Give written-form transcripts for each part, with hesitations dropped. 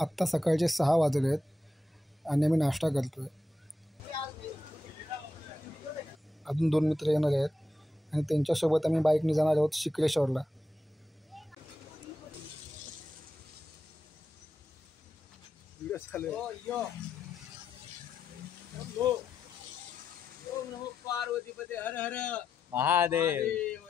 आत्ता सकाळचे 6 वाजले आहेत आणि आम्ही नाश्ता करतो आहे. अजून 2 मित्र येणार आहेत आणि त्यांच्यासोबत आम्ही बाईकने जाणार आहोत शिक्रेश्वरला. पार्वतीपती हर हर महादेव.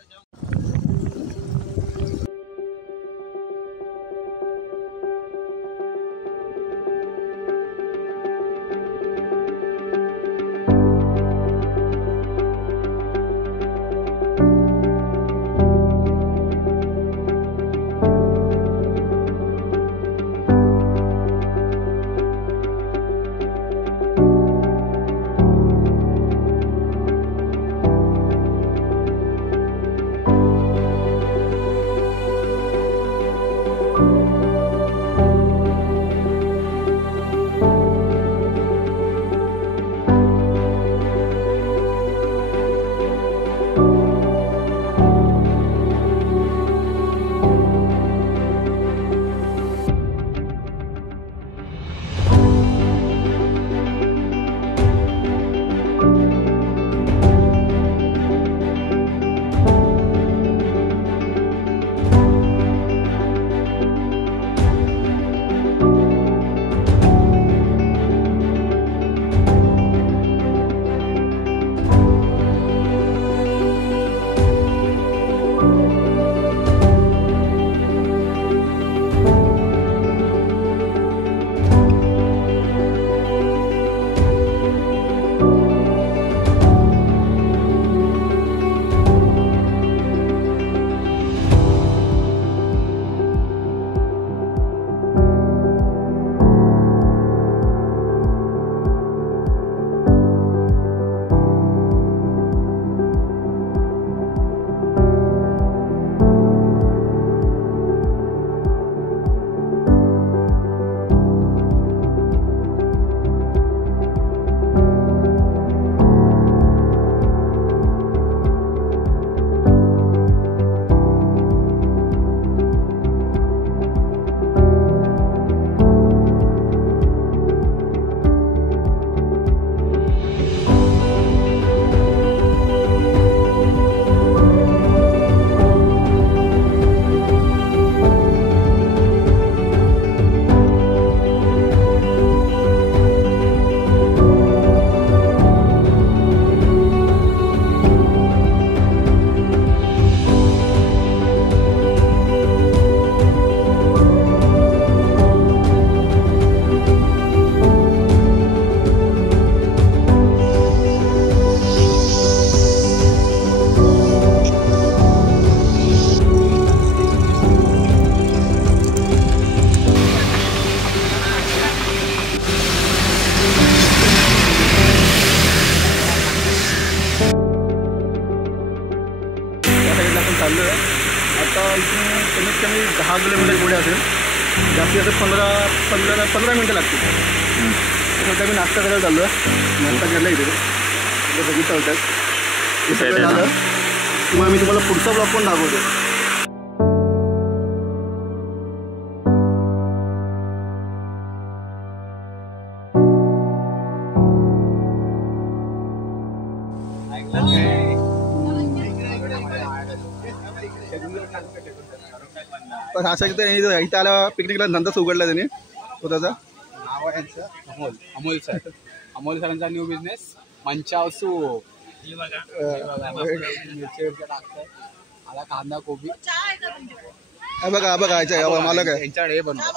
चाललो आहे आता. इथून कमीत कमी 10 किलोमीटर पुढे असेल, जास्तीत जास्त 15 मिनटं लागतील. सध्या मी नाश्ता करायला चाललो आहे. नाश्ता केला इथे बघितलं होतं. हे सगळं झालं किंवा मी तुम्हाला पुढचा ब्लॉग पण दाखवतो. पण असं इथं आला पिकनिकला धंदाच उघडला त्याने स्वतःचा. नाव आहे यांचं अमोल सर. अमोल सरांचा न्यू बिझनेस मंचाव सूप. आला कांदा कोबी. बघा मला काय यांच्याकडे हे बनवतो.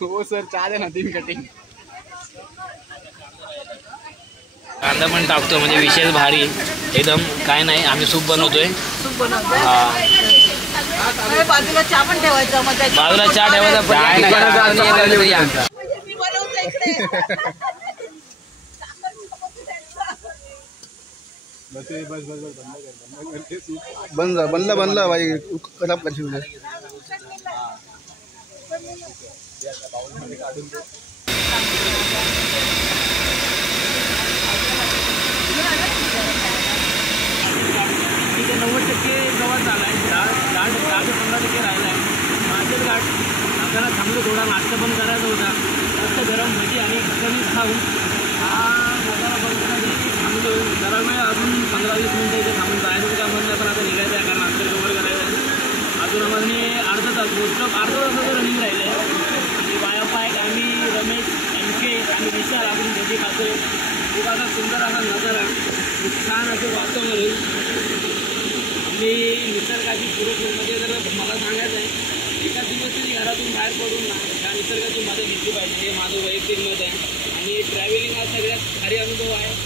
हो सर, चहा दे ना 3 कटिंग. कांदा पण टाकतो म्हणजे विशेष भारी एकदम. काय नाही, आम्ही सूप बनवतोय. बाजूला चहा पण ठेवायचा. बाजूला चहा ठेवायचा. बनला भाई खराब करशील. टक्के गवत झाला आहे. 10 ते 15% राहिला आहे. पंचेत घाट आपल्याला थांबलो, थोडा नाश्ता पण करायचा होता. जास्त गरम भजी आणि कणीस खाऊन हा नजारा बघण्यासाठी थांबलो. जरा वेळ अजून 15-20 मिनिटं इथे थांबून जायचं का म्हणलं, पण आता निघायचं आहे कारण अंतर कव्हर करायचं आहे. अजून आम्हाला अर्धा तास अर्धा तासाचं रनिंग राहिलं आहे. आणि वायापायक आम्ही रमेश MK आणि विशाल आपण भजी खातोय. खूप असा सुंदर असा नजारा, खूप छान असं वातावरण आणि निसर्गाची पूरकमध्ये जर मला सांगायचं आहे, एका दिवस तरी घरातून बाहेर पडून ना त्या निसर्गाची मजा घेतली पाहिजे, हे माझं वैयक्तिक मत आहे. आणि ट्रॅव्हलिंग हा सगळ्यात भारी अनुभव आहे.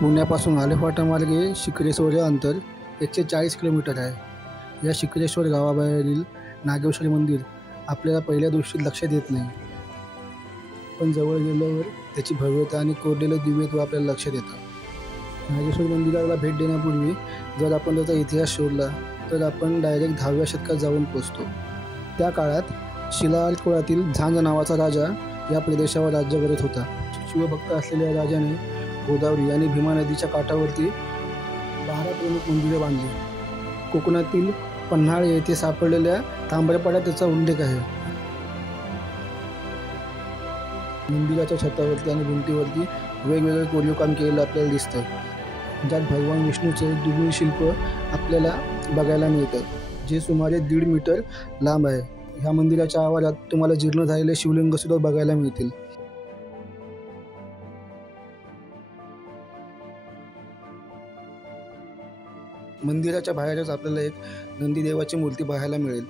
पुण्यापासून आलेफाटा मार्गे शिक्रेश्वर हे अंतर 140 किलोमीटर आहे. या शिक्रेश्वर गावाबाहेरील नागेश्वरी मंदिर आपल्याला पहिल्या दृष्टीत लक्षात येत नाही, पण जवळ गेल्यावर त्याची भव्यता आणि कोरलेलं दिव्यत्व आपल्याला लक्षात येतं. नागेश्वर मंदिराला भेट देण्यापूर्वी जर आपण त्याचा इतिहास शोधला तर आपण डायरेक्ट 10व्या शतकात जाऊन पोचतो. त्या काळात शिलाहार कुळातील झांज नावाचा राजा या प्रदेशावर राज्य करत होता. शिवभक्त असलेल्या राजाने गोदावरी आणि भीमा नदीच्या काठावरती 12 प्रमुख मंदिरे बांधली. कोकणातील पन्हाळ येथे सापडलेल्या तांबऱ्यापाड्यात त्याचा उल्लेख आहे. मंदिराच्या छतावरती आणि भिंतीवरती वेगवेगळे कोरीव काम केलेलं आपल्याला दिसतं, ज्यात भगवान विष्णूचे दुर्मिळ शिल्प आपल्याला बघायला मिळतं, जे सुमारे 1.5 मीटर लांब आहे. ह्या मंदिराच्या आवारात तुम्हाला जीर्ण झालेले शिवलिंगसुद्धा बघायला मिळतील. मंदिराच्या बाहेरच आपल्याला एक नंदीदेवाची मूर्ती पाहायला मिळेल.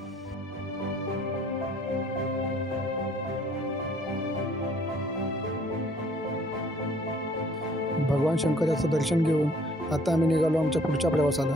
भगवान शंकराचं दर्शन घेऊन आता आम्ही निघालो आमच्या पुढच्या प्रवासाला.